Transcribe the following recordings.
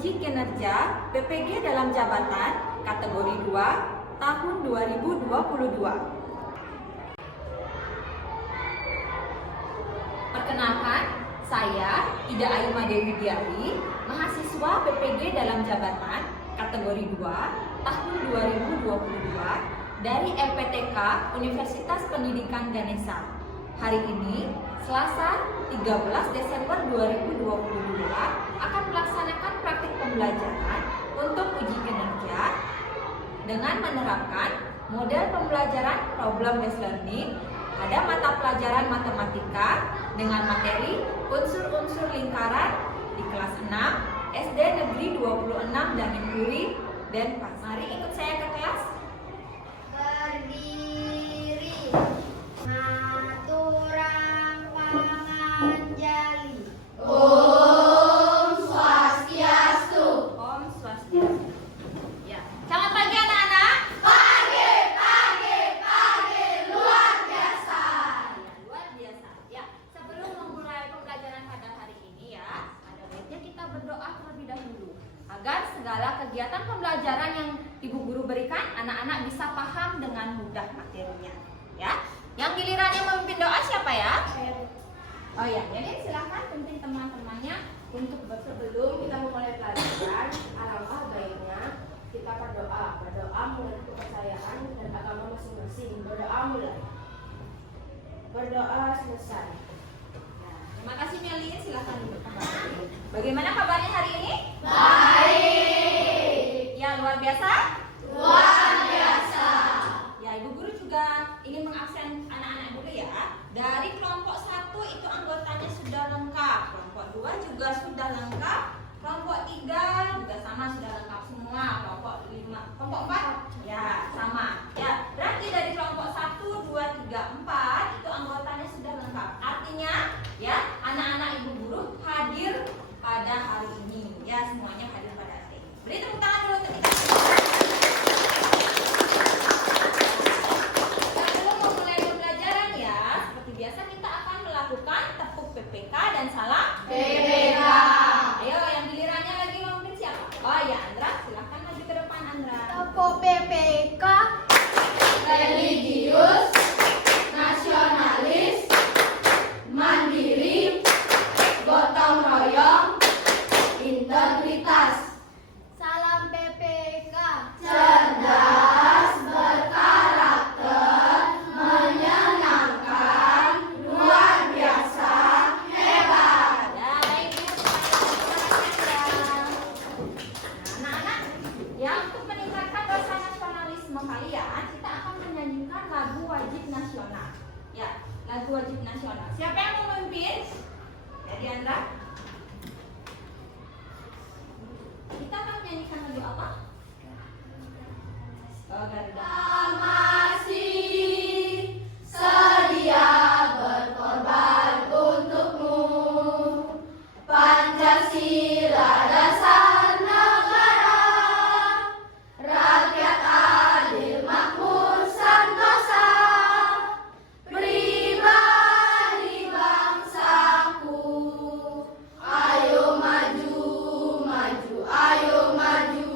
uji kinerja PPG dalam jabatan kategori 2 tahun 2022. Perkenalkan, saya Ida Ayuma Dewi Diari, mahasiswa PPG dalam jabatan kategori 2 tahun 2022 dari LPTK Universitas Pendidikan Ganesha. Hari ini, Selasa 13 Desember 2022, akan melaksanakan praktik pembelajaran untuk uji kinerja dengan menerapkan model pembelajaran problem-based learning pada mata pelajaran matematika dengan materi unsur-unsur lingkaran di kelas 6 SD Negeri 26 Danengkuri Denpasar. Mari ikut saya ke kelas. Berdiri. Maturang panganjali. Om Swastiastu. Om Swastiastu. Ya. Selamat pagi anak-anak. Pagi, luar biasa. Ya, luar biasa. Ya, sebelum memulai pembelajaran pada hari ini ya, ada baiknya kita berdoa terlebih dahulu agar segala kegiatan pembelajaran yang Ibu Guru berikan anak-anak bisa paham dengan mudah materinya. Ya. Yang gilirannya memimpin doa siapa ya? Oh ya, jadi silakan pimpin teman-temannya untuk Sebelum kita memulai pelajaran, alangkah baiknya kita berdoa mengenai kepercayaan dan agama masing-masing. Berdoa mulai. Berdoa selesai. Ya, terima kasih Melin, silakan duduk kembali. Bagaimana kabarnya hari ini? Baik. Ya, luar biasa? Luar biasa. Ya, Ibu Guru juga ingin mengabsen anak-anak dulu ya. Dari kelompok 1 itu anggotanya sudah lengkap, kelompok 2 juga sudah lengkap, kelompok 3 juga sama sudah lengkap semua, kelompok 5, kelompok 4 ya sama. Ya, berarti dari kelompok 1, 2, 3, 4 itu anggotanya sudah lengkap. Artinya ya, anak-anak Ibu Guru hadir pada hari ini. Ya, semuanya hadir pada hari ini. Beri tepuk tangan dulu untuk kita. Sebelum memulai pembelajaran ya, seperti biasa kita akan melakukan tepuk PPK dan salam PPK. Ayo, yang gilirannya lagi memimpin siapa? Oh ya, Andra, silahkan maju ke depan Andra. Tepuk PPK. Religius, nasionalis, mandiri, gotong royong, integritas, Salam PPK. cerdas, berkarakter, menyenangkan, luar biasa, hebat. Ya, baik, ini Andra. Nah, anak-anak, ya untuk meningkatkan rasa nasionalisme kalian, kita akan menyanyikan lagu wajib nasional. Ya, lagu wajib nasional. Siapa yang mau memimpin? Jadi Andra. Kita akan menyanyikan lagu apa? Oh, Garuda. Masih sedia berkorban untukmu, Pancasila dasar negara, rakyat adil makmur santosa, pribadi bangsaku. Ayo maju, maju, ayo maju,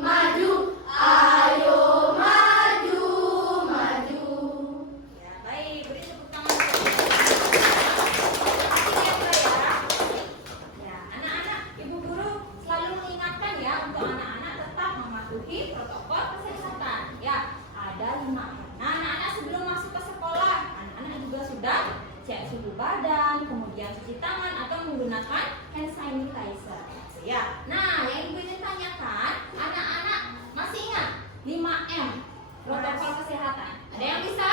maju, ayo maju, maju. Ya, baik, beri tepuk tangan. Asik ya, Bro, ya. Ya, anak-anak, Ibu Guru selalu mengingatkan ya untuk anak-anak tetap mematuhi protokol kesehatan. Ya, ada 5. Nah, anak-anak sebelum masuk ke sekolah, anak-anak juga sudah cek suhu badan, kemudian cuci tangan atau menggunakan hand sanitizer. Ya. Nah, yang Ibu ingin tanyakan, anak-anak masih ingat 5M protokol kesehatan? Ada yang bisa?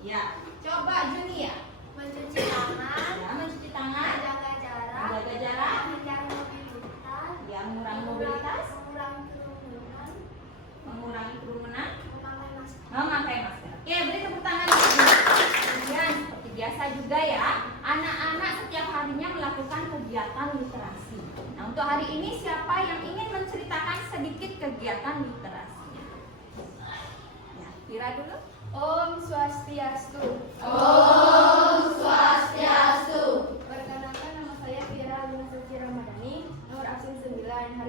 Ya. Coba Junia. Mencuci tangan. Ya, mencuci tangan, Menjaga jarak. menjaga jarak, Mengurangi mobilitas. ya, mengurangi mobilitas, Mengurangi kerumunan. mengurangi kerumunan, Memakai masker. memakai masker. Oke, beri tepuk tangan. Kemudian seperti biasa juga ya, anak-anak setiap harinya melakukan kegiatan literasi. Nah, untuk hari ini siapa yang ingin menceritakan sedikit kegiatan literasinya? Ya, Vira dulu. Om Swastiastu. Om Swastiastu. Perkenalkan, nama saya Vira Luna Suci Ramadhani, nomor absen 9.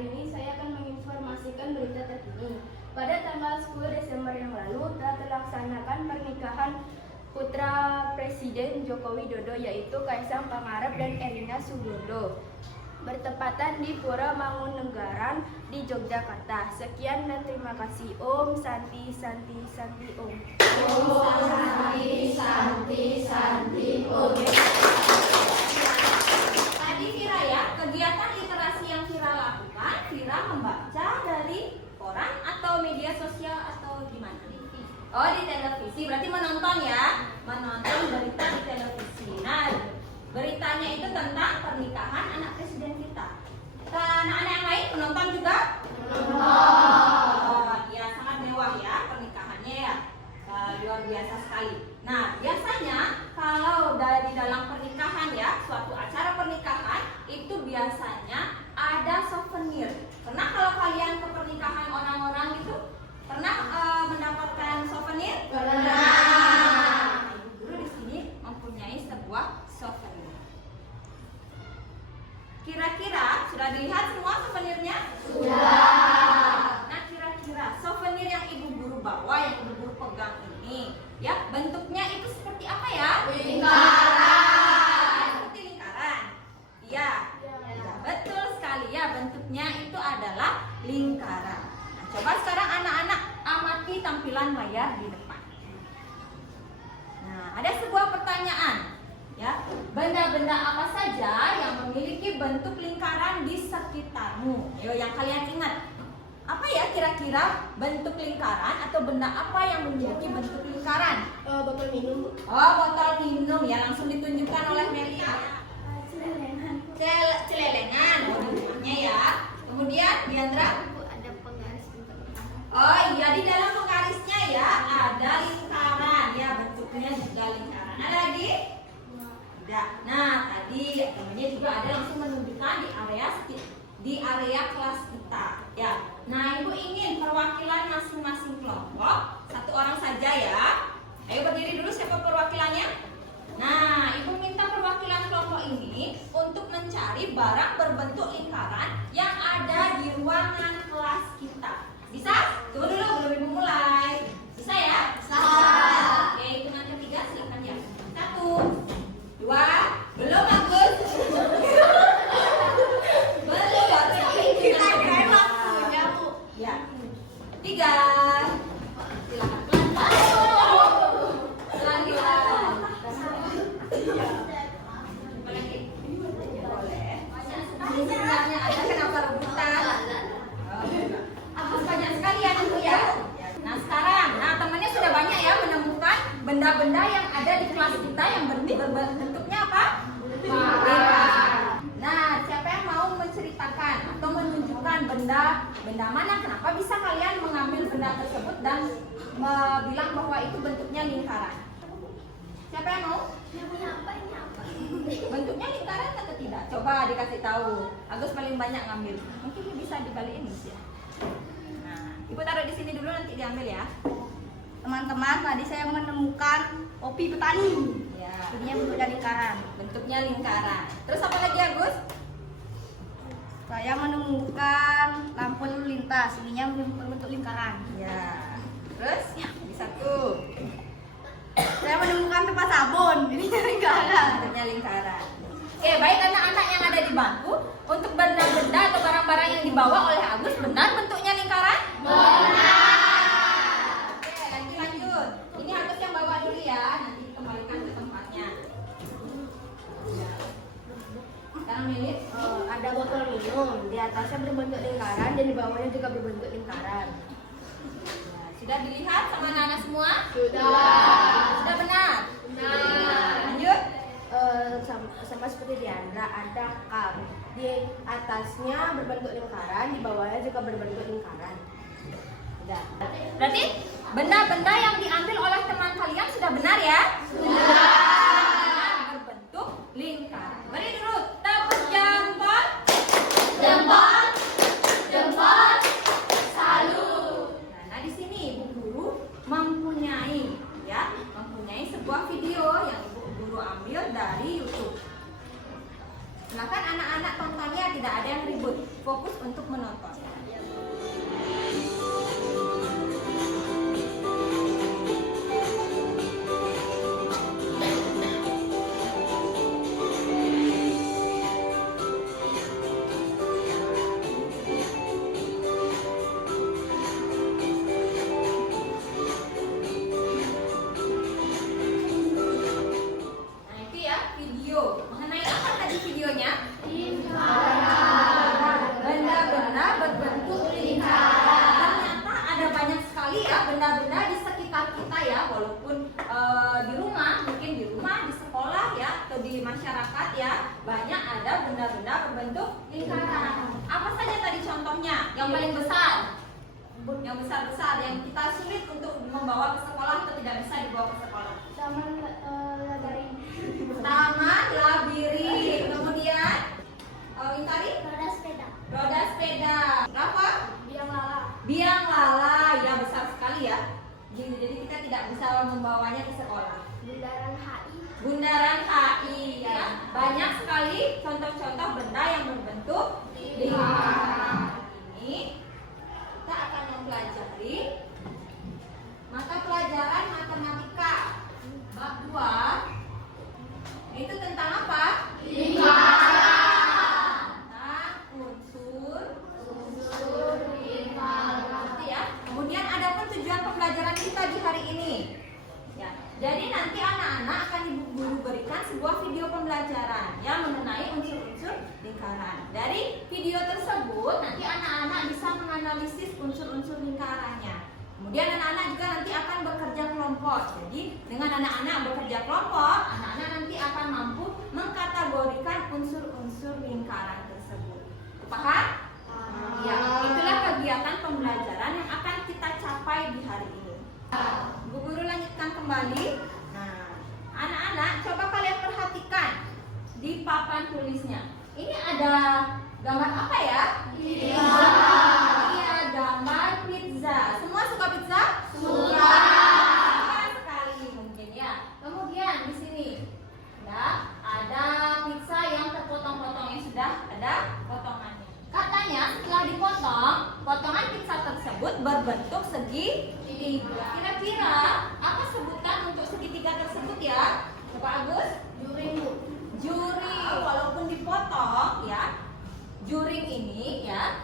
tanggal 10 Desember yang lalu telah terlaksanakan pernikahan putra Presiden Joko Widodo yaitu Kaisang Pangarep dan Erina Sugiarto bertepatan di Pura Mangkunegaran di Yogyakarta. Sekian dan terima kasih. Om Santi Santi Santi Om. Santi, Santi, Santi, Om. Tadi Vira ya, kegiatan literasi yang Vira lakukan, Vira membaca dari koran atau media sosial atau gimana? Oh, di televisi, berarti menonton ya, menonton berita di televisi. Nah, beritanya itu tentang pernikahan anak presiden kita. Anak-anak yang lain menonton juga? Oh, ya sangat mewah ya pernikahannya ya, luar biasa sekali. Nah, biasanya kalau di dalam pernikahan ya, suatu acara pernikahan itu biasanya ada souvenir. Pernah kalau kalian ke pernikahan orang-orang itu pernah mendapatkan souvenir? Pernah. Ibu guru di sini mempunyai sebuah souvenir. Kira-kira sudah dilihat semua souvenirnya? Sudah. Nah, kira-kira souvenir yang ibu guru bawa, yang ibu guru pegang ini, ya bentuknya itu seperti apa ya? Lingkaran. Seperti lingkaran. Iya. Ya, betul sekali ya, bentuknya itu adalah lingkaran. Nah, coba sekarang anak-anak amati tampilan layar di depan. Nah, ada sebuah pertanyaan. Ya, benda-benda apa saja yang memiliki bentuk lingkaran di sekitarmu? Ayo yang kalian ingat. Apa ya kira-kira bentuk lingkaran atau benda apa yang memiliki bentuk lingkaran? Botol minum, Bu. Oh, botol minum ya, langsung ditunjukkan oleh Melia. Celelengan. Celelengan, oh bentuknya ya. Kemudian Diandra? Bu, ada penggaris di tengah. Oh iya, di dalam penggarisnya ya ada lingkaran ya, bentuknya juga lingkaran. Ada lagi? Tidak. Nah, tadi temannya juga ada langsung menunjukkan di area kelas kita ya. Nah, Ibu ingin perwakilan masing-masing kelompok, satu orang saja ya. Ayo berdiri dulu, siapa perwakilannya? Nah, Ibu minta perwakilan kelompok ini untuk mencari barang berbentuk lingkaran yang ada di ruangan kelas kita. Bisa? Tunggu dulu, belum Ibu mulai. Bisa ya? Bisa. Oke, hitungan ketiga silakan ya. 1, 2, belum Agus. Belum baru hitungan kedua. Ya. 3. Silakan pelan-pelan. Apa lagi? Boleh. Ini sebenarnya ada kenapa rebutan? Agus banyak sekali ya Ibu ya. Nah sekarang, temannya sudah banyak ya menemukan benda-benda yang ada di kelas kita yang berbentuknya apa? Lingkaran. Nah, siapa yang mau menceritakan atau menunjukkan benda mana? Kenapa bisa kalian mengambil benda tersebut dan bilang bahwa itu bentuknya lingkaran? Siapa yang mau? Bentuknya lingkaran atau tidak? Coba dikasih tahu. Agus paling banyak ngambil. Mungkin bisa dibalikin ya. Nah, Ibu taruh di sini dulu nanti diambil ya. Teman-teman, tadi saya menemukan topi petani. Ya. Ini bentuknya lingkaran. Bentuknya lingkaran. Terus apa lagi Agus? Saya menemukan lampu lalu lintas. Ininya berbentuk lingkaran. Ya. Terus di satu. Saya menemukan tempat sabun. Ininya lingkaran. Bentuknya lingkaran. Oke, baik anak-anak yang ada di bangku, untuk benda-benda atau barang-barang yang dibawa oleh Agus benar bentuknya lingkaran? Benar. Oke, lanjut. Ini Agus yang bawa dulu ya, nanti dikembalikan ke tempatnya. Sekarang Milit. Ada botol minum, di atasnya berbentuk lingkaran dan di bawahnya juga berbentuk lingkaran. Ya, sudah dilihat sama anak-anak semua? Sudah. Sudah benar? Benar. Lanjut. Sama seperti Diandra, ada cup. Di atasnya berbentuk lingkaran, di bawahnya juga berbentuk lingkaran. Udah. Berarti benda-benda yang diambil oleh teman kalian sudah benar ya? Sudah. Berbentuk lingkaran. Beri dulu tepuk jempol. Jempol. Jempol. Salut. Nah, di sini Ibu Guru mempunyai sebuah video yang Ibu Guru ambil dari YouTube. Silakan anak-anak tontonnya, tidak ada yang ribut. Fokus untuk menonton. sekali ya benda-benda di sekitar kita ya, walaupun di rumah, mungkin di rumah, di sekolah ya, atau di masyarakat ya, banyak ada benda-benda berbentuk lingkaran. Apa saja tadi contohnya? Yang paling besar, yang besar-besar, yang kita sulit untuk membawa ke sekolah atau tidak bisa dibawa ke sekolah. Taman labirin. Taman labirin. Kemudian, Intari? Roda sepeda. Roda sepeda. Rafa? Biang lala. Biang lala, ya besar sekali ya. Jadi kita tidak bisa membawanya ke sekolah. Bundaran HI. Bundaran HI ya. Banyak sekali contoh-contoh benda yang berbentuk lingkaran. Ini kita akan mempelajari mata pelajaran matematika bab 2. Itu tentang apa? Tentang unsur lingkaran ya. Kemudian ada pun tujuan pembelajaran kita di hari ini. Ya, jadi nanti anak-anak akan ibu guru berikan sebuah video pembelajaran yang mengenai unsur-unsur lingkaran. Dari video tersebut nanti anak-anak bisa menganalisis unsur-unsur lingkarannya. Kemudian anak-anak juga nanti akan bekerja kelompok. Jadi dengan anak-anak bekerja kelompok, anak-anak nanti akan mampu mengkategorikan unsur-unsur lingkaran tersebut. Paham? Ya, itulah kegiatan pembelajaran yang akan kita capai di hari ini. Bu Guru lanjutkan kembali. Nah, anak-anak coba kalian perhatikan di papan tulisnya. Ini ada gambar apa ya? Iya, gambar pizza. Semua suka pizza? Suka sekali mungkin ya. Kemudian di sini ya, ada pizza yang terpotong-potong, yang sudah ada potongannya. Katanya setelah dipotong, potongan pizza tersebut berbentuk segitiga. Kira-kira apa sebutan untuk segitiga tersebut ya? Coba Agus? Juring. Juring. Walaupun dipotong ya, juring ini ya,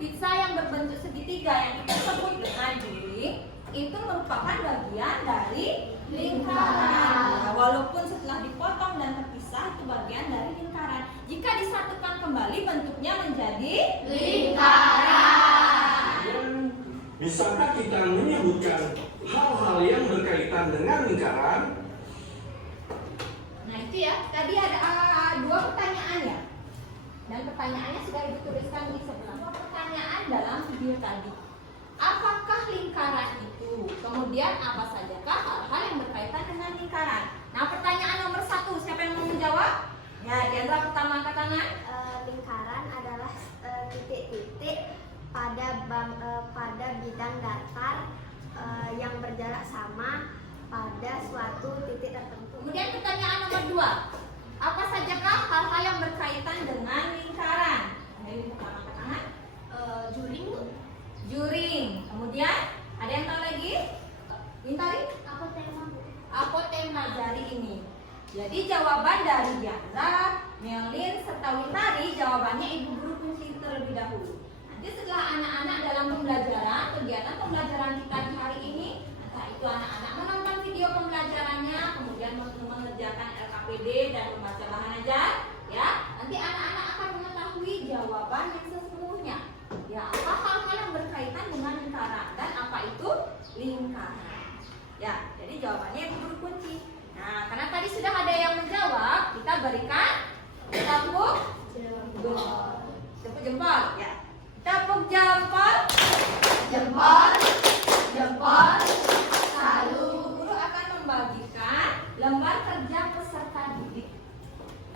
pizza yang berbentuk segitiga yang kita sebut dengan juring itu merupakan bagian dari lingkaran. Ya, walaupun setelah dipotong dan terpisah itu bagian dari lingkaran. Jika disatukan kembali bentuknya menjadi lingkaran. Bisakah kita menyebutkan hal-hal yang berkaitan dengan lingkaran? Nah itu ya, tadi ada dua pertanyaan ya. Dan pertanyaannya sudah Ibu tuliskan di sebelah. Pertanyaan dalam video tadi. Apakah lingkaran itu? Kemudian apa sajakah hal-hal yang berkaitan dengan lingkaran? Nah pertanyaan nomor 1, siapa yang mau menjawab? Ya, Diandra pertama angkat tangan. Lingkaran adalah titik-titik pada bidang datar yang berjarak sama pada suatu titik tertentu. Kemudian pertanyaan nomor 2. Apa sajakah hal-hal yang berkaitan dengan lingkaran? Ini pertama angkat tangan. Juring. Juring. Kemudian ada yang tahu lagi? Intari? Apotema dari ini. Jadi jawaban dari Diandra, Melin, serta Wintari jawabannya Ibu Guru kunci terlebih dahulu. Nanti setelah anak-anak dalam pembelajaran, kegiatan pembelajaran kita di hari ini, entah itu anak-anak menonton video pembelajarannya, kemudian mengerjakan LKPD dan membaca bahan ajar, ya, nanti anak-anak akan mengetahui jawaban yang sesungguhnya. Ya, apa hal-hal yang berkaitan dengan lingkaran dan apa itu lingkaran. Ya, jadi jawabannya Ibu Guru kunci. Nah, karena tadi sudah ada yang menjawab, kita berikan tepuk jempol, ya. Tepuk jempol, jempol. Lalu guru akan membagikan lembar kerja peserta didik.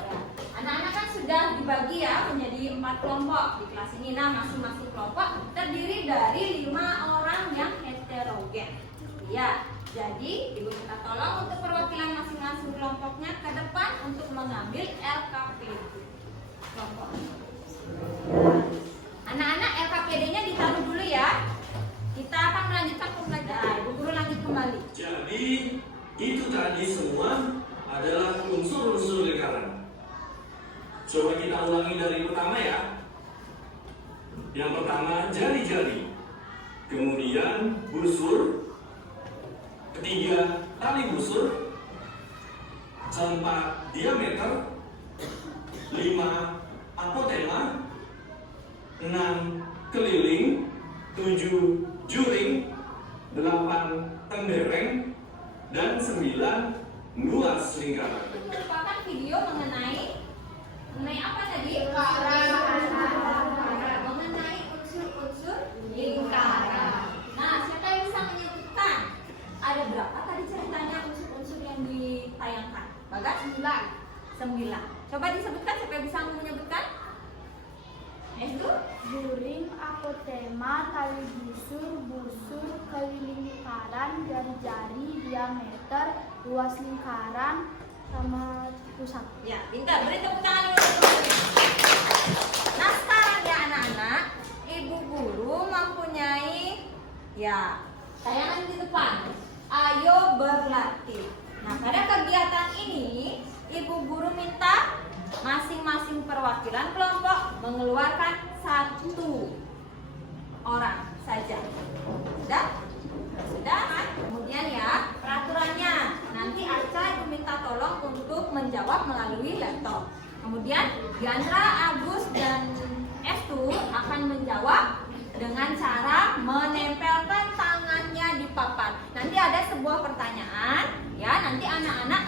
Ya. Anak-anak kan sudah dibagi ya menjadi 4 kelompok di kelas ini. Nah, masing-masing kelompok terdiri dari 5 orang yang heterogen. Ya. Jadi, Ibu minta tolong untuk perwakilan masing-masing kelompoknya ke depan untuk mengambil LKPD kelompok. Anak-anak LKPD-nya ditaruh dulu ya. Kita akan melanjutkan pembelajaran. Ibu Guru lanjut kembali. Jadi, itu tadi semua adalah unsur-unsur lingkaran. Coba kita ulangi dari pertama ya. Yang pertama, jari-jari. Kemudian, busur. Ketiga, tali busur. 4, diameter. 5, apotema. 6, keliling. 7, juring. tembereng, dan 9 luas lingkaran. Itu merupakan video mengenai apa tadi? Mengenai unsur-unsur lingkaran. Nah, siapa yang bisa menyebutkan? Ada berapa tadi ceritanya unsur-unsur yang ditayangkan? Bagas? 9. Coba disebutkan, siapa yang bisa menyebutkan? Itu? Buring, apotema, tali busur, keliling lingkaran, jari-jari, diameter, luas lingkaran, sama pusat. Ya, pintar. Beri tepuk tangan dulu untuk Buring. Nah, sekarang ya anak-anak, Ibu Guru mempunyai tayangan di depan. Ayo berlatih. Nah, pada kegiatan ini, Ibu Guru minta masing-masing perwakilan kelompok mengeluarkan 1 orang saja. Sudah kan? Kemudian ya, peraturannya nanti Arca Ibu minta tolong untuk menjawab melalui laptop. Kemudian Diandra, Agus, dan Estu akan menjawab dengan cara menempelkan tangannya di papan. Nanti ada sebuah pertanyaan, ya. Nanti anak-anak,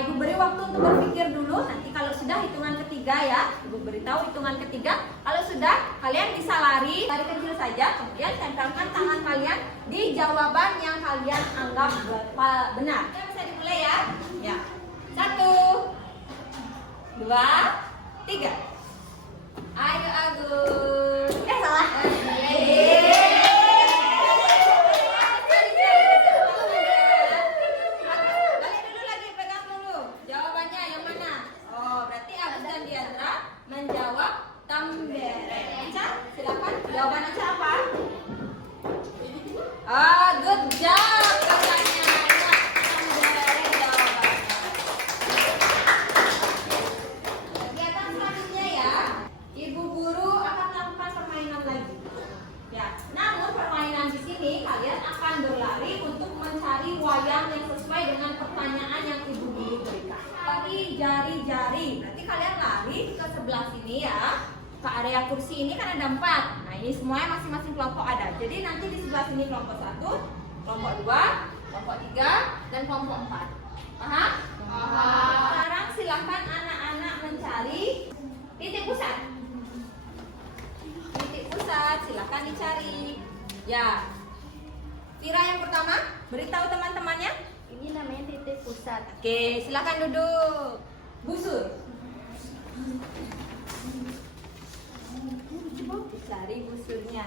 Ibu beri waktu untuk berpikir dulu. Nanti kalau sudah hitungan ketiga ya, Ibu beritahu hitungan ketiga. Kalau sudah, kalian bisa lari kecil saja. Kemudian tempelkan tangan kalian di jawaban yang kalian anggap benar. Ya, bisa dimulai ya. Ya. 1, 2, 3. Ayo Agus. Salah. Balik dulu lagi, pegang dulu. Jawabannya yang mana? Oh, berarti Agus dan Diandra menjawab tembereng. Anca, silakan. Jawaban Anca apa? Good job. Jawabannya tembereng jawabannya. Kegiatan selanjutnya ya, Ibu Guru akan melakukan permainan lagi. Ya, namun permainan di sini kalian akan berlari untuk mencari wayang yang sesuai dengan pertanyaan yang Ibu Guru berikan. Lari jari-jari. Berarti kalian lari ke sebelah sini ya. Ke area kursi ini kan ada 4. Nah, ini semuanya masing-masing kelompok ada. Jadi nanti di sebelah sini kelompok 1, kelompok 2, kelompok 3, dan kelompok 4. Paham? Sekarang silahkan anak-anak mencari titik pusat. Titik pusat silahkan dicari. Ya. Kira yang pertama, beritahu teman-temannya. Ini namanya titik pusat. Oke, silahkan duduk. Busur. Cari busurnya.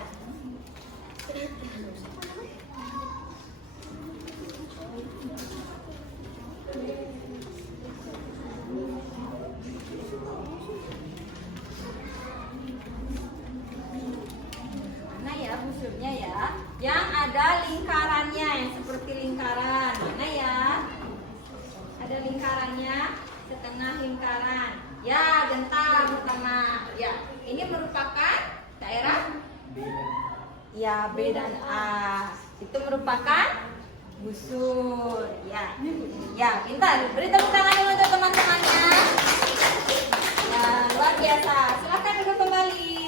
Mana ya busurnya ya? Yang ada lingkarannya, yang seperti lingkaran. Mana ya? Ada lingkarannya, setengah lingkaran. Ya, gentang pertama. Ya, ini merupakan daerah ya B dan A. Itu merupakan busur. Ya, ya, pintar. Beri tepuk tangan dulu untuk teman-temannya. Ya, luar biasa. Silakan duduk kembali.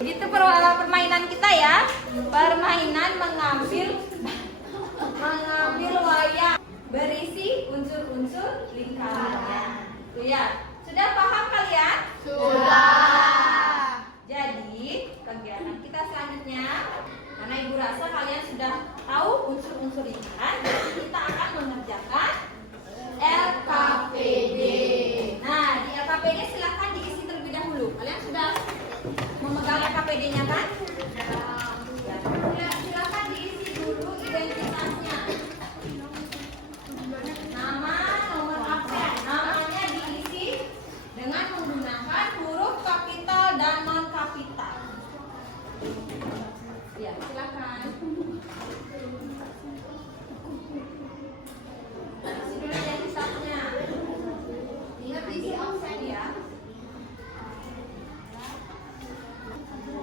Begitu permainan kita ya. Permainan mengambil wayang berisi unsur-unsur lingkarannya. Tuh ya. Sudah paham kalian? Sudah. Jadi, kegiatan kita selanjutnya, karena Ibu rasa kalian sudah tahu unsur-unsur lingkaran, kita akan mengerjakan LKPD. Nah, di LKPD silahkan diisi terlebih dahulu. Kalian sudah memegang LKPD-nya kan? Ya, silahkan diisi dulu identitasnya. Nama, nomor absen. Namanya diisi dengan menggunakan huruf kapital dan non kapital. Ya, silakan. Isi dulu identitasnya. Ingat isi absen ya.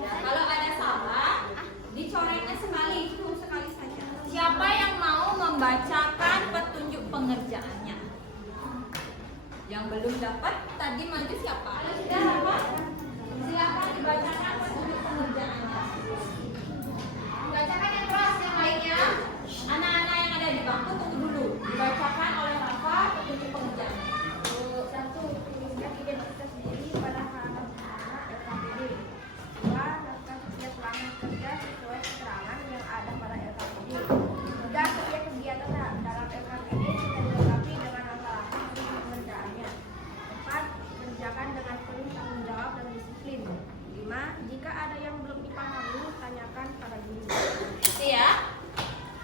Ya, kalau ada salah, dicoretnya sekali saja. Siapa yang mau membacakan petunjuk pengerjaannya? Yang belum dapat tadi maju siapa? Kalau sudah dapat, silakan dibacakan petunjuk pengerjaannya. Bacakan yang keras yang lainnya. Anak-anak yang ada di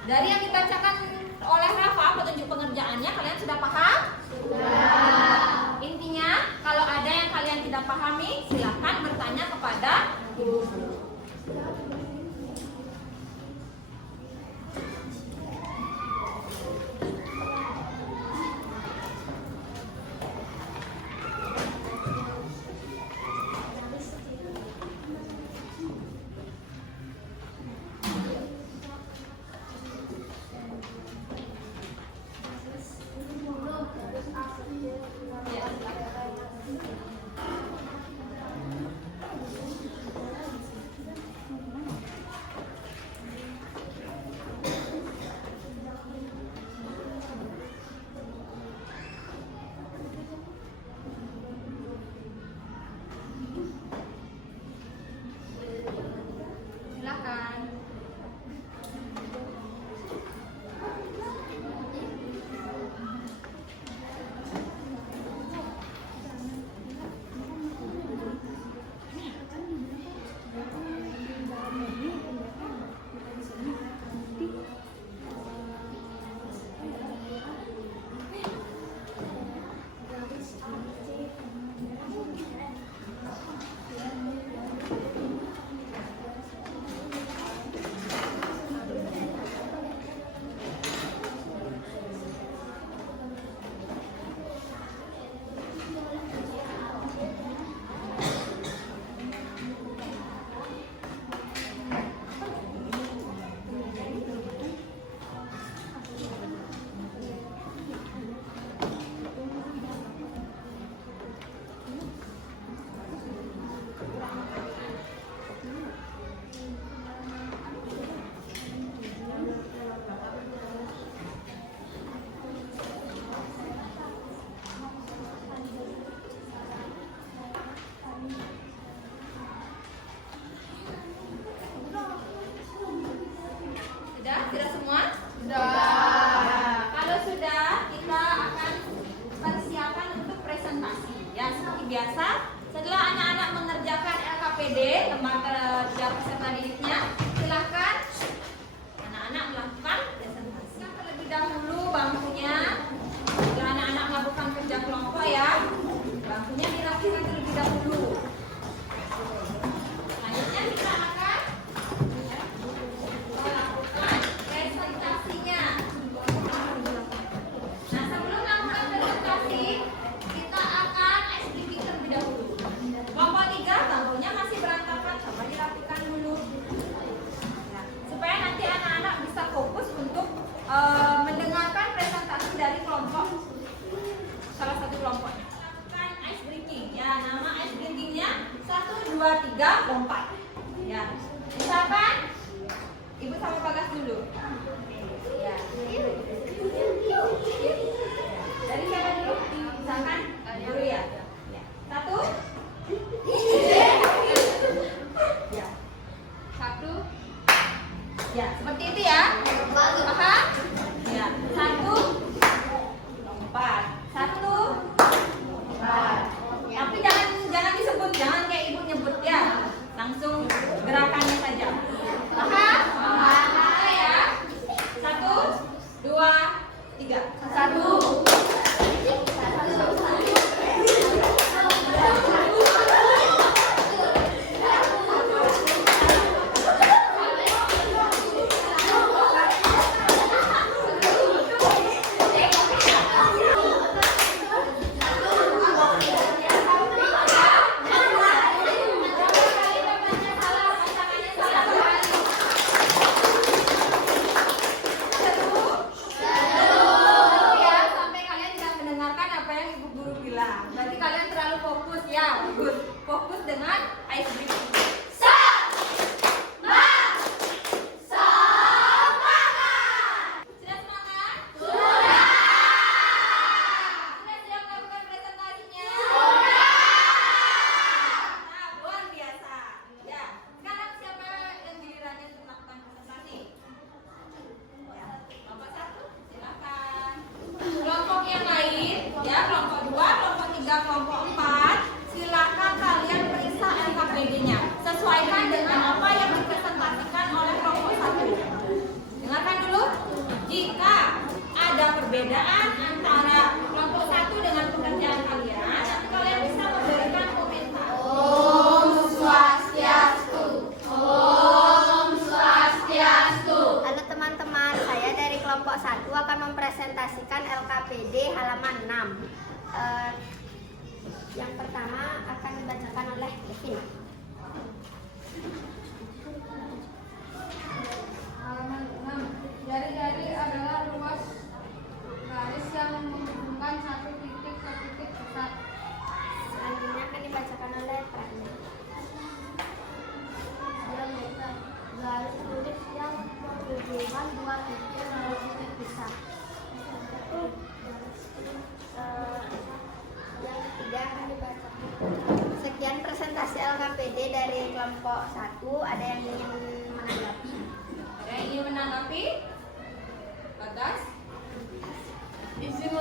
Dari yang dibacakan oleh Rafa petunjuk pengerjaannya kalian sudah paham? Intinya kalau ada yang kalian tidak pahami silahkan bertanya kepada ibu. Silakan. Sudah? Tidak semua? Kalau sudah, kita akan persiapan untuk presentasi. Ya, seperti biasa, setelah anak-anak mengerjakan LKPD, lembar kerja peserta didiknya, silahkan anak-anak melakukan presentasi. Terlebih dahulu bangkunya, setelah anak-anak melakukan kerja kelompok ya, bangkunya dirapikan terlebih dahulu. Selanjutnya kita akan melakukan presentasinya. Nah, sebelum melakukan presentasi, kita akan SPP terlebih dahulu. Kelompok 3 bangkunya masih berantakan, coba dirapikan dulu. perbedaan antara kelompok 1 dengan pekerjaan kalian. Nanti kalian bisa memberikan komentar. Om Swastiastu. Om Swastiastu. Halo teman-teman, saya dari kelompok 1 akan mempresentasikan LKPD halaman 6. Yang pertama akan dibacakan oleh Kevin. Halaman 6. Jari-jari adalah ruas garis yang menghubungkan satu titik ke titik pusat. Selanjutnya akan dibacakan oleh Pranya. Diameter garis lurus yang menghubungkan dua titik ke titik pusat. Yang ketiga akan dibacakan. Sekian presentasi LKPD dari kelompok 1. Ada yang ingin menanggapi? Ada yang ingin menanggapi? Bagas? Izin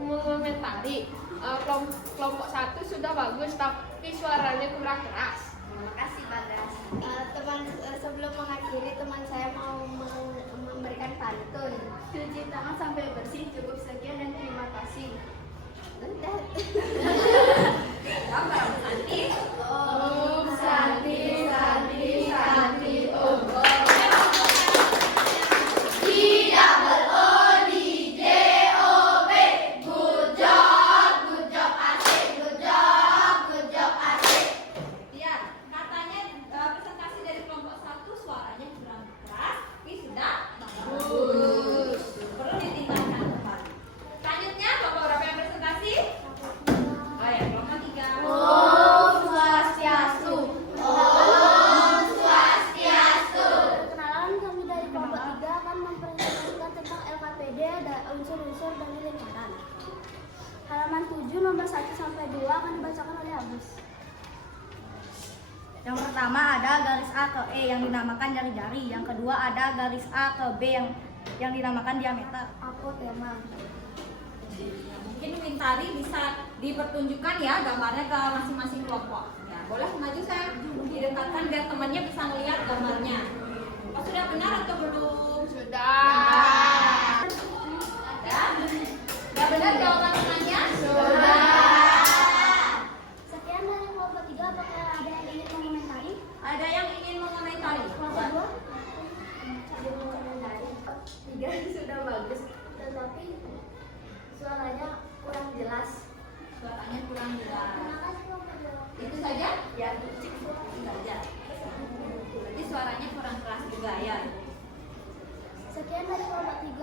mengomentari. Kelompok 1 sudah bagus tapi suaranya kurang keras. Terima kasih Bagas. Sebelum mengakhiri, teman saya mau memberikan pantun. Cuci tangan sampai bersih, cukup sekian dan terima kasih. Bentar. Gambar Santi. Om Santi, Santi, Santi, Om. Double O D J O B. Good job asik, good job asik. Ya, katanya presentasi dari kelompok 1 suaranya kurang keras, tapi sudah bagus. Perlu ditingkatkan kembali. Selanjutnya kelompok berapa yang presentasi? Oh ya, kelompok 3. Om Swastiastu. Om Swastiastu. Perkenalan, kami dari kelompok 3 akan mempresentasikan tentang LKPD ada unsur-unsur dan lingkaran. Halaman 7 nomor 1 sampai 2 akan dibacakan oleh Agus. Yang pertama ada garis A ke E yang dinamakan jari-jari. Yang kedua ada garis A ke B yang dinamakan diameter. Aku tema. Mungkin Wintari bisa dipertunjukkan ya gambarnya ke masing-masing kelompok. Ya, boleh maju saya didekatkan biar temannya bisa melihat gambarnya. Oh, sudah benar atau belum? Sudah. Ada? Sudah benar jawaban temannya? Sekian dari kelompok 3, apakah ada yang ingin mengomentari? Ada yang ingin mengomentari? Kelompok 2? Ada mengomentari. 3 sudah bagus, tetapi suaranya kurang jelas. Suaranya kurang jelas. Terima kasih kelompok 2. Itu saja? Ya, itu saja. Berarti suaranya kurang keras juga ya. Sekian dari kelompok 3,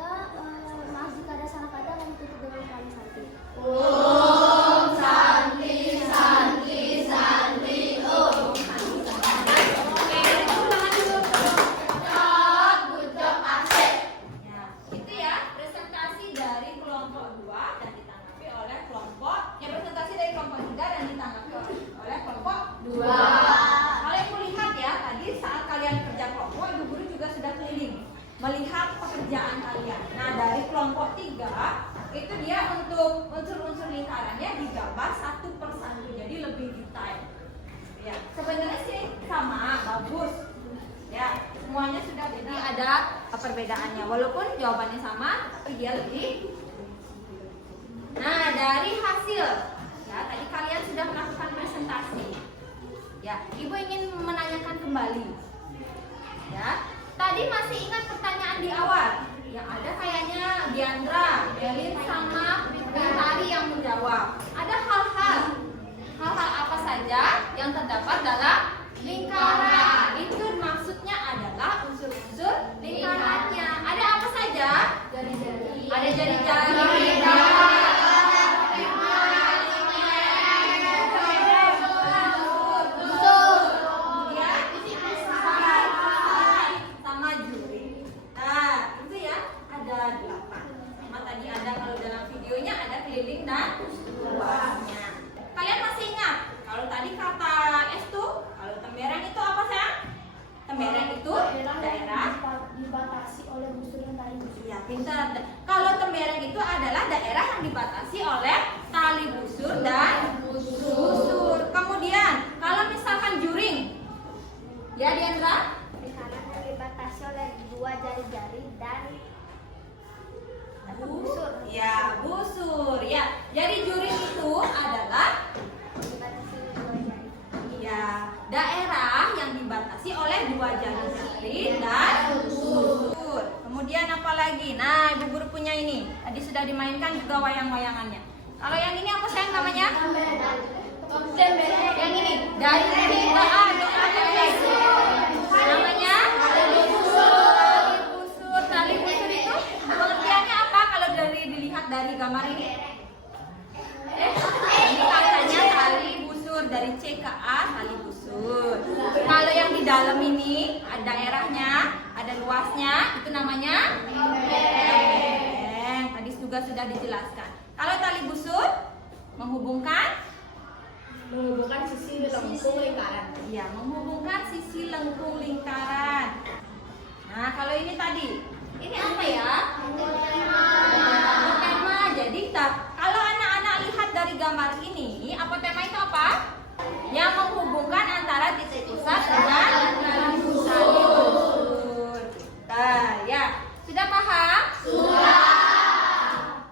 maaf jika ada salah kata kami tutup dengan kalimat Santi. Om Santi, Santi, Santi, Om. Oke, ulangan dulu. Good job asik. Ya, itu ya presentasi dari kelompok 2 dan ditanggapi oleh kelompok presentasi dari kelompok 3 dan ditanggapi oleh kelompok 2. Kalau ibu lihat ya tadi saat kalian kerja kelompok, ibu guru juga sudah keliling melihat pekerjaan kalian. Nah, dari kelompok 3 itu dia untuk unsur-unsur lingkarannya digambar satu persatu, jadi lebih detail. Ya, sebenarnya sih sama, bagus. Ya, semuanya sudah, jadi ada perbedaannya. Walaupun jawabannya sama, tapi dia lebih. Nah, dari hasil, ya tadi kalian sudah melakukan presentasi. Ya, ibu ingin menanyakan kembali. Ya, tadi masih ingat pertanyaan di awal? Yang ada kayaknya Diandra, Delin sama Wintari yang menjawab. Ada hal-hal apa saja yang terdapat dalam lingkaran? Itu maksudnya adalah unsur-unsur lingkarannya. Ada apa saja? Jari-jari. Ada jari-jari. Sama juri. Nah, itu ya ada 8. Sama tadi ada kalau dalam videonya ada keliling dan luasnya. Kalian masih ingat kalau tadi kata S2, kalau tembereng itu apa sayang? Tembereng itu daerah dibatasi oleh busur dan tali busur. ya pintar. Kalau tembereng itu adalah daerah yang dibatasi oleh tali busur dan busur. Kemudian kalau misalkan juring, ya Diandra? Lingkaran yang dibatasi oleh 2 jari-jari dan busur. lagi. Nah, Ibu Guru punya ini. Tadi sudah dimainkan juga wayang-wayangannya. Kalau yang ini apa sayang namanya? Yang ini dari doa namanya tali busur. Tali busur itu pengertiannya apa kalau dilihat dari gambar ini? Ini katanya tali busur, dari C ke A tali busur. Kalau yang di dalam ini ada daerahnya, ada luasnya, itu namanya lempeng. Tadi juga sudah dijelaskan. Kalau tali busur menghubungkan sisi lengkung lingkaran. Iya, menghubungkan sisi lengkung lingkaran. Nah, kalau ini tadi, ini apa ya? Apotema. Jadi, kalau anak-anak lihat dari gambar ini, apotema itu apa? Yang menghubungkan antara titik pusat dengan tali busur. Nah, ya, sudah paham? Sudah.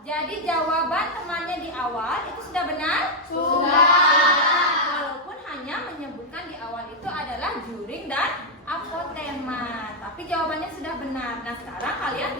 Jadi jawaban temannya di awal itu sudah benar? Walaupun hanya menyebutkan di awal itu adalah juring dan apotema, tapi jawabannya sudah benar. Nah, sekarang kalian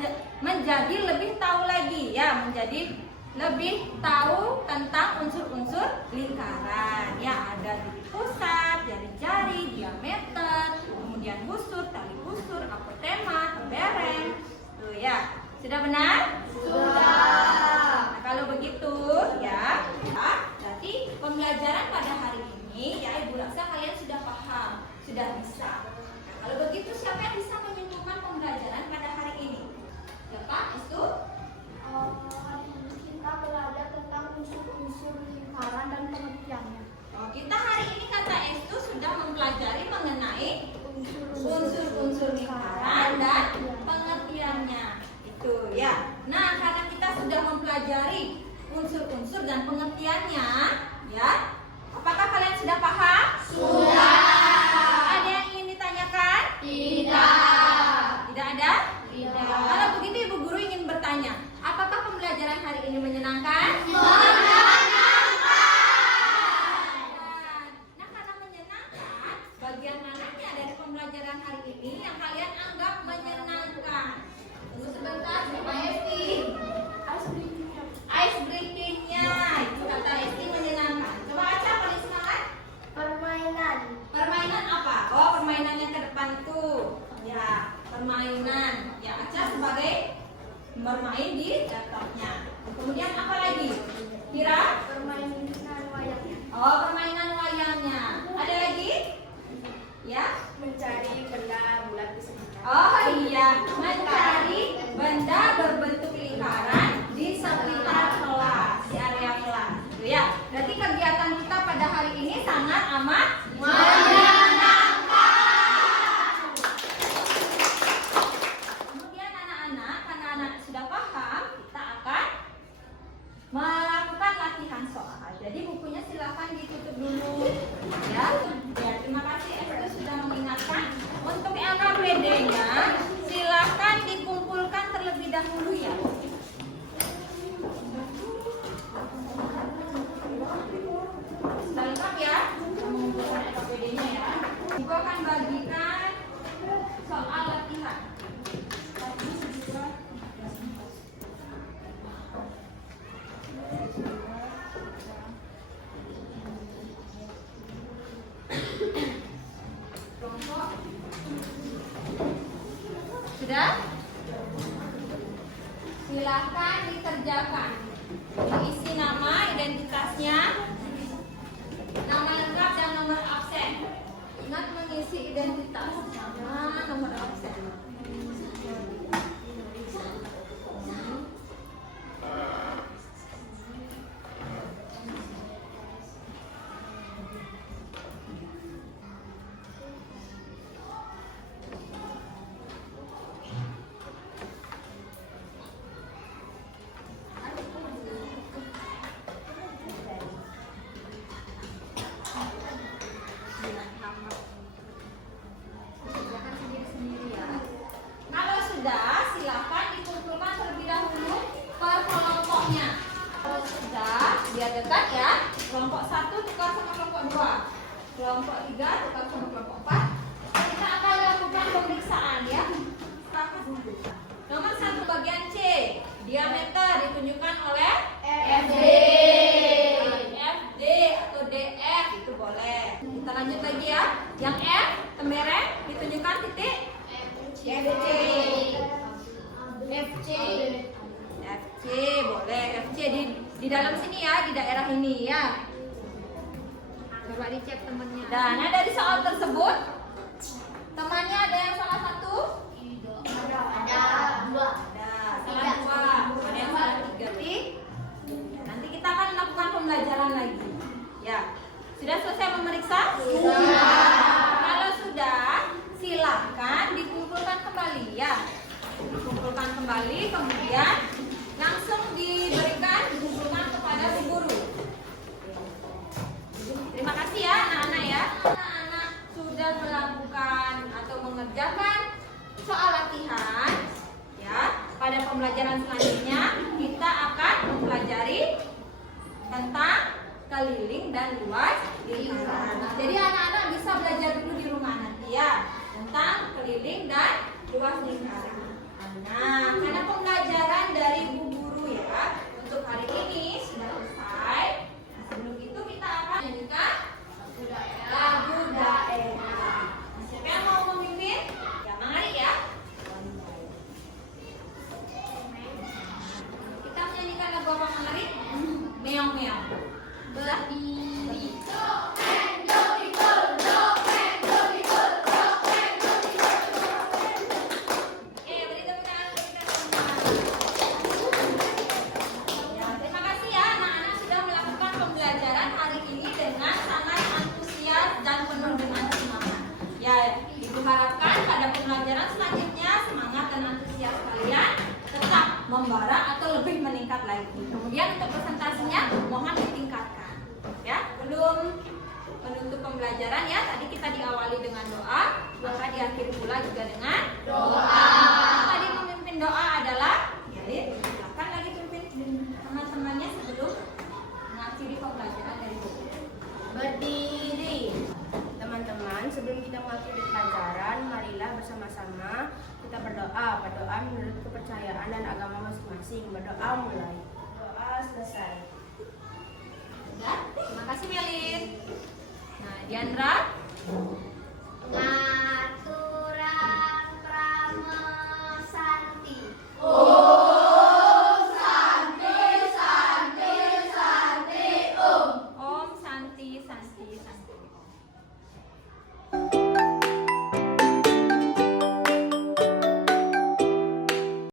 menjadi lebih tahu lagi ya, menjadi lebih tahu tentang unsur-unsur lingkaran. Ya, ada titik pusat, jari-jari, diameter, kemudian busur, tali busur, apotema, bereng. Tuh ya, sudah benar? Nah, kalau begitu ya, berarti pembelajaran pada hari ini ya Ibu rasa kalian sudah paham, sudah bisa. Nah, kalau begitu siapa yang bisa menyimpulkan pembelajaran pada hari ini? Siapa? Itu? Hari ini kita belajar tentang unsur-unsur lingkaran dan pengertiannya. Oh, kita hari ini kata itu sudah mempelajari mengenai unsur-unsur lingkaran dan pengertiannya. Itu ya. Nah, karena kita sudah mempelajari unsur-unsur dan pengertiannya, ya. Apakah kalian sudah paham? Sudah. Ada yang ingin ditanyakan? Tidak. Tidak ada? Tidak. Kalau begitu Ibu Guru ingin bertanya, apakah pembelajaran hari ini menyenangkan? Nah, karena menyenangkan, bagian mananya dari pembelajaran hari ini yang kalian anggap menyenangkan? Tunggu sebentar, Pak Esti. Ice breaking-nya, itu kata Esti menyenangkan. Coba Aca paling semangat. Permainan apa? Oh, permainan yang ke depan tuh. Ya, permainan. Ya, Aca sebagai bermain di laptopnya. Kemudian apa lagi? Kira? Permainan wayangnya. Oh, permainan wayangnya. Ada lagi? Ya? Mencari benda bulat di sekitar. Oh iya, mencari benda berbentuk lingkaran di sekitar kelas, di area kelas. Gitu ya. Berarti kegiatan kita pada hari ini sangat amat menyenangkan. Kemudian anak-anak, karena anak sudah paham, kita akan melakukan latihan soal. Jadi bukunya silakan ditutup dulu. Ya, terima kasih Estu sudah mengingatkan. Untuk LKPD-nya silakan dikumpulkan terlebih dahulu ya. Sudah lengkap ya? Mengumpulkan LKPD-nya ya. Ibu akan bagikan soal latihan. Sudah? Silahkan dikerjakan. Diisi nama, identitasnya, nama lengkap dan nomor absen. Ingat mengisi identitas, nama, nomor absen. Kerjakan sendiri-sendiri ya. Kalau sudah, silakan dikumpulkan terlebih dahulu per kelompoknya. Kalau sudah, biar dekat ya. Kelompok 1 tukar sama kelompok 2. Kelompok 3 tukar sama kelompok 4. Kita akan lakukan pemeriksaan ya. Silakan dulu. Nomor 1 bagian Diameter ditunjukkan oleh FD. FD atau DF itu boleh. Kita lanjut lagi ya. Yang F, temereng ditunjukkan titik FC. FC. FC boleh. FC di dalam sini ya, di daerah ini ya. Coba dicek temennya. Nah, dari soal tersebut temannya ada yang salah satu? Ada 2. Ada salah 2. Ada yang salah 3. Nanti kita akan melakukan pembelajaran lagi. Ya. Sudah selesai memeriksa? Sudah. Kalau sudah, silakan dikumpulkan kembali ya. Dikumpulkan kembali, kemudian langsung dikumpulkan kepada bu guru. Terima kasih ya anak-anak ya. Anak-anak sudah melakukan atau mengerjakan soal latihan ya. Pada pembelajaran selanjutnya kita akan mempelajari tentang keliling dan luas lingkaran. Jadi anak-anak bisa belajar dulu di rumah nanti ya tentang keliling dan luas lingkaran. Nah, karena pembelajaran dari bu guru ya untuk hari ini sudah selesai. Nah, sebelum itu kita akan menyanyikan lagu daerah. Siapa yang mau memimpin? Ya, mari ya. Kita menyanyikan lagu apa mari? Meong-meong. Berdiri. Beri tepuk tangan untuk kita semua. Ya, terima kasih ya anak-anak sudah melakukan pembelajaran hari ini dengan sangat antusias dan penuh dengan semangat. Ya, ibu harapkan pada pembelajaran selanjutnya semangat dan antusias kalian tetap membara atau lebih meningkat lagi. Kemudian untuk presentasinya mohon ditingkatkan. Ya, belum menutup pembelajaran ya. Tadi kita diawali dengan doa, maka diakhiri pula juga dengan doa. Tadi memimpin doa adalah Yalin. Silakan lagi pimpin teman-temannya sebelum mengakhiri pembelajaran dari buku. Berdiri. Teman-teman, sebelum kita mengakhiri pelajaran, marilah bersama-sama kita berdoa. Berdoa menurut kepercayaan dan agama masing-masing. Berdoa mulai. Doa selesai. Ya, terima kasih Melin. Nah, Diandra. Nah,